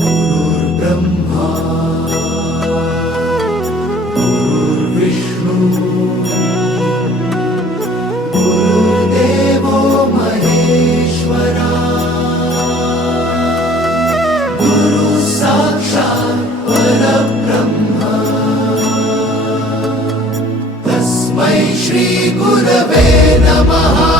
गुरुर्ब्रह्मा गुरुर्विष्णू गुरुदेवो महेश्वरा गुरु साक्षात् परब्रह्म। तस्मै श्रीगुरवे नमः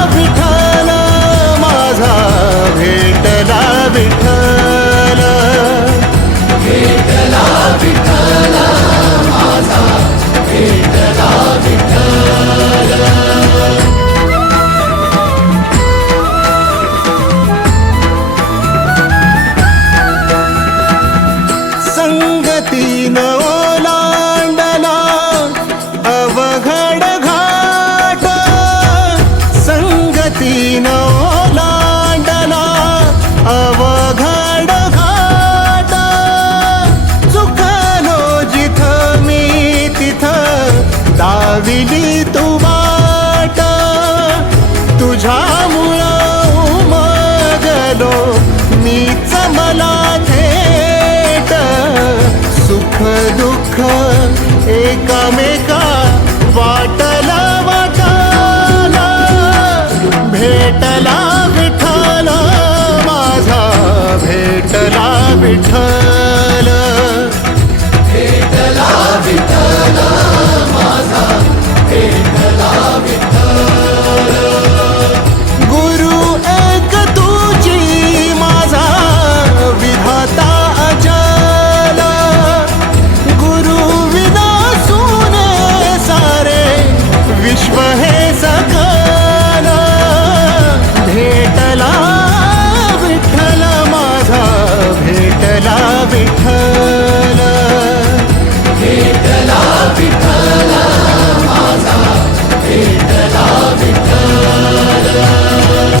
झालो मीच मला थेट सुख दुःख एकामेका वाटला वाटाला. भेटला विठाला माझा भेटला विठ